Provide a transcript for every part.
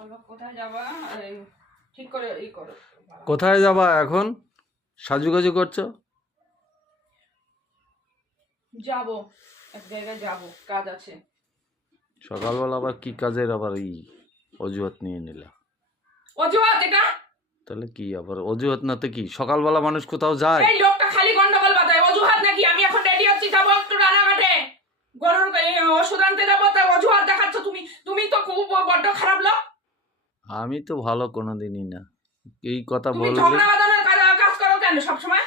কোথায় যাবা? ঠিক করে করো। কোথায় যাবা এখন? সাজুগুজু করছো? যাবো, এক জায়গায় যাবো, কাজ আছে। সকালবেলা আবার কি কাজের আবার এই অজুহাত নিয়ে নিলা? অজুহাত এটা? তাহলে কি আবার অজুহাত না তো কি? সকালবেলা মানুষ কোথাও যায়? এই লোকটা খালি গন্ডগোল বাধায়। অজুহাত নাকি? আমি এখন রেডি হচ্ছি, যাবো একটু রানাঘাটে গরুর ওষুধ আনতে যাবো, তাই অজুহাত দেখাচ্ছ তুমি? তুমি তো খুব বড্ড খারাপ লোক। আমি তো ভালো কোনোদিনই না। এই কথা তুমি বললে ঝগড়া বাঁধানোর কাজ করো কেন সবসময়?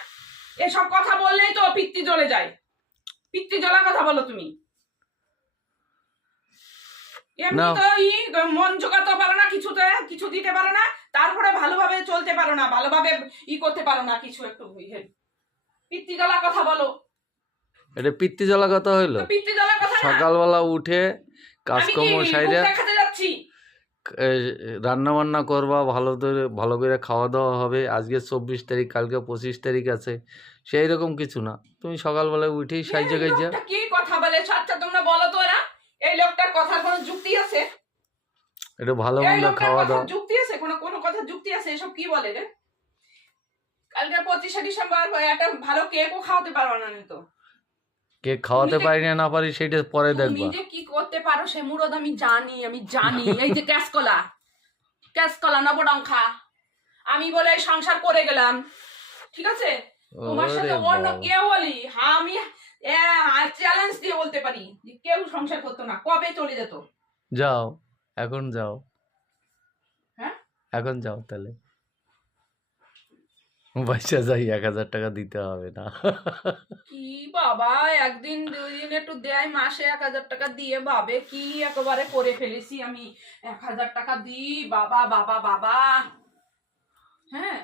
এসব কথা বললেই তো পিত্তি জ্বলে যায়। পিত্তি জ্বলার কথা বলো তুমি। এমনি তো মন জোগাতে পারো না, কিছুতে কিছু দিতে পারো না, তারপরে ভালোভাবে চলতে পারো না, ভালোভাবে করতে পারো না কিছু। একটু পিত্তি জ্বলার কথা বলো। এটা পিত্তি জ্বলা কথা হইলো? পিত্তি জ্বলার কথা না। সকালবেলা উঠে কাজকর্ম সাইরে দেখাতে যাচ্ছি, রান্না বান্না করবা, ভালো করে খাওয়া দাওয়া হবে। আজকে 24 তারিখ, কালকে 25 তারিখ আছে, সেই রকম কিছু না। তুমি সকালবেলায় উঠেই সাইজে গাইজা কি কথা বলে? আচ্ছা তোমরা বলো তো, এরা এই লোকটার কথার কোনো যুক্তি আছে? এটা ভালো মন্দ খাওয়া দাওয়া যুক্তি আছে? কোনো কথা যুক্তি আছে? এসব কি বলে রে? কালকে 25শে ডিসেম্বর, একটা ভালো কেকও খাওয়াতে পারো না তো। কেক খাওয়াতে পারি না পারি সেটা পরে দেখবা। তুমি যে কি করতে পারো সে মুরদ আমি জানি। এই যে ক্যাসকলা নবডঙ্কা, আমি বলে সংসার করে গেলাম, ঠিক আছে? তোমার সাথে অন্য কেউ বলি, আমি চ্যালেঞ্জ দিয়ে বলতে পারি যে কেউ সংসার করতো না, কবে চলে যেত। যাও, এখন যাও। হ্যাঁ, এখন যাও তাহলে। পয়সা যাই, 1000 টাকা দিতে হবে না। কি বাবা, একদিন দুদিন একটু দেয়, মাসে 1000 টাকা দিয়ে ভাবে কি একেবারে করে ফেলেছি আমি। 1000 টাকা দিই, বাবা বাবা বাবা। হ্যাঁ,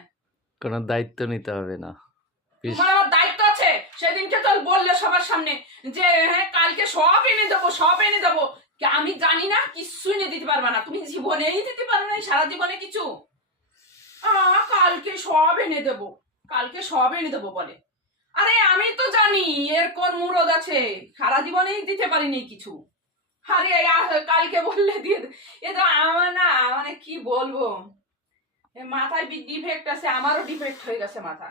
কোনো দায়িত্ব নিতে হবে না। তোমার আবার দায়িত্ব আছে? সেদিনকে তো বললে সবার সামনে যে হ্যাঁ কালকে সব এনে দেবো। আমি জানি না, কিচ্ছু এনে দিতে পারবে না তুমি, জীবনেই দিতে পারবে না, সারা জীবনে কিছু। কালকে সব এনে দেবো বলে। আরে আমি তো জানি এর কোন মুরদ আছে, সারা জীবনেই দিতে পারিনি কিছু। আরে কালকে বললে দিয়ে এ তো আমার না, মানে কি বলবো, মাথায় ডিফেক্ট আছে, আমারও ডিফেক্ট হয়ে গেছে মাথা।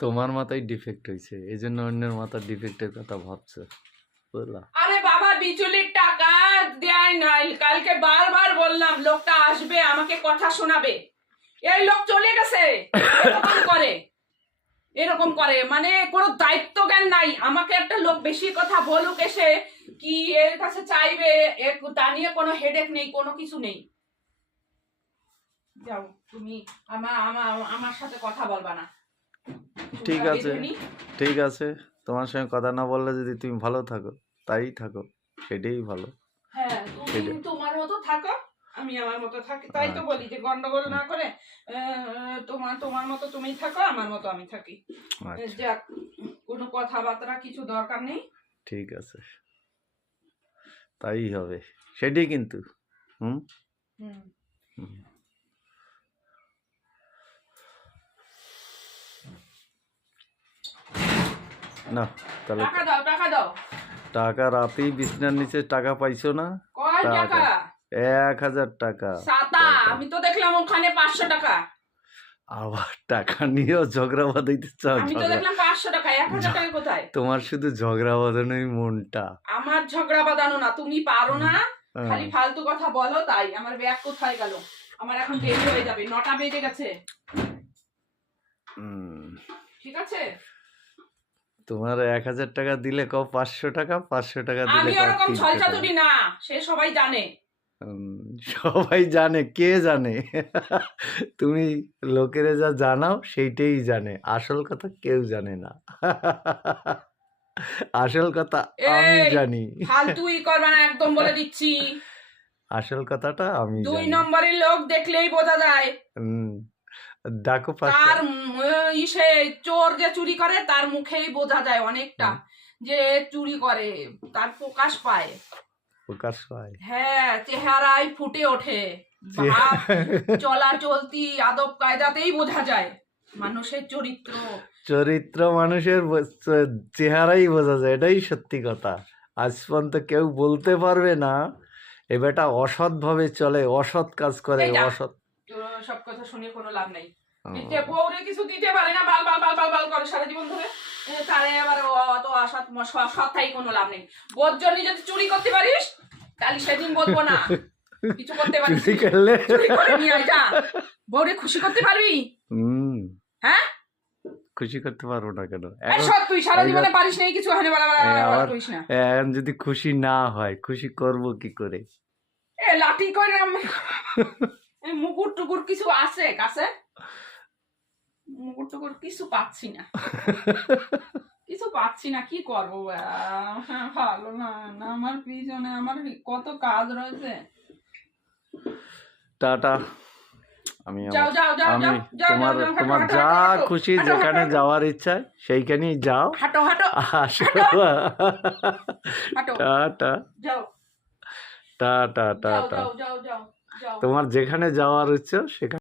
তোমার মাথায় ডিফেক্ট হয়েছে, এই জন্য অন্যের মাথার ডিফেক্টের কথা ভাবছো, বুঝলা? আরে বাবা, বিচুলির টাকা দেয় নাই, কালকে বারবার বললাম লোকটা আসবে আমাকে কথা শোনাবে, এই লোক চলে গেছে। এরকম করে মানে কোনো দায়িত্ব জ্ঞান নাই। আমাকে একটা লোক বেশি কথা বলুক এসে, কি এর কাছে চাইবে, তা নিয়ে কোনো হেডেক নেই, কোনো কিছু নেই। যাও তুমি, আমার সাথে কথা বলবা না। ঠিক আছে, ঠিক আছে, তোমার সঙ্গে কথা না বললে যদি তুমি ভালো থাকো তাই থাকো, সেটাই ভালো। হ্যাঁ, তুমি তোমার মতো থাকো, আমি আমার মতো থাকি, তাই তো বলি যে গন্ডগোল না করে তোমার মতো তুমি থাকো, আমার মতো আমি থাকি। যাক, কোনো কথাবার্তা কিছু দরকার নেই। ঠিক আছে, তাই হবে, সেটাই কিন্তু। হুম হুম না তাহলে টাকা দাও। টাকা রাতেই বিছনার নিচে টাকা পাইছো না? কয় টাকা? 1000 টাকা। আমি তো দেখলাম ওখানে 500 টাকা। আবার টাকা নিয়েও ঝগড়া বাঁধাইতে চাও? আমি তো দেখলাম 500 টাকা, 1000 টাকা কোথায়? তোমার শুধু ঝগড়া বাঁধানোই মনটা। আমার ঝগড়া বাঁধানো না, তুমি পারো না, খালি ফালতু কথা বলো। তাই আমার ব্যাগ কোথায় গেল? আমার এখন দেরি হয়ে যাবে, 9টা বেজে গেছে। ঠিক আছে, তোমার 1000 টাকা দিলে কও 500 টাকা, 500 টাকা দিলে আমি এরকম ছলচাতুরি না, সে সবাই জানে। সবাই জানে, কে জানে? তুমি লোকেরে যা জানাও সেইটাই জানে, আসল কথা কেউ জানে না। আসল কথা আমি জানি। ফালতুই করবা না, একদম বলে দিচ্ছি। আসল কথাটা আমি জানি। 2 নম্বরের লোক দেখলেই বোঝা যায়। ডাকো তার ইসে চোর যে চুরি করে তার মুখেই বোঝা যায় অনেকটা, যে চুরি করে, তার প্রকাশ পায়। হ্যাঁ, চেহারায় ফুটে ওঠে, চলা চলতি আদব কায়দাতেই বোঝা যায় মানুষের চরিত্র। মানুষের চেহারাই বোঝা যায়, এটাই সত্যি কথা। আজ পর্যন্ত কেউ বলতে পারবে না এই বেটা অসৎ ভাবে চলে, অসৎ কাজ করে, এই যা। অসৎ। তোর সব কথা শুনে কোনো লাভ নেই। যে বউরে কিছু দিতে পারে না, বাল বাল বাল বাল বাল করে সারা জীবন ধরে, তারে আবার অত অসৎ সৎটাই কোনো লাভ নেই। বোর জন্য যদি চুরি করতে পারিস তাহলে সেদিন বলবো না কিছু করতে পারিস, চুরি করলে চুরি করে নিয়ে আয় যা। বউরে খুশি করতে পারবি? হ্যাঁ, খুশি করতে পারবো না কেন? এই সব তুই সারা জীবনে পারিস নাই কিছু, এখানে বলা করিস না। এখন যদি খুশি না হয়, খুশি করব কি করে? এ লাঠি করে এই মুকুট টুকুর কিছু আছে কাছে? মুকুট টুকুর কিছু পাচ্ছি না, কিছু পাচ্ছি না, কি করবো? ভালো না না আমার পিছনে আমার কত কাজ রয়েছে। টাটা। আমি যাও যাও যাও আমি যাও যাও তোমার যাও, হাঁটো, তোমার হাঁটো, যা হাঁটো, খুশি, হাঁটো, যেখানে হাঁটো, যাওয়ার ইচ্ছা সেইখানেই যাও। হাঁটো হাঁটো আসো। হাঁটো, টাটা যাও টাটা যাও টাটা। যাও যাও যাও যাও। তোমার যেখানে যাওয়ার ইচ্ছা সেখানে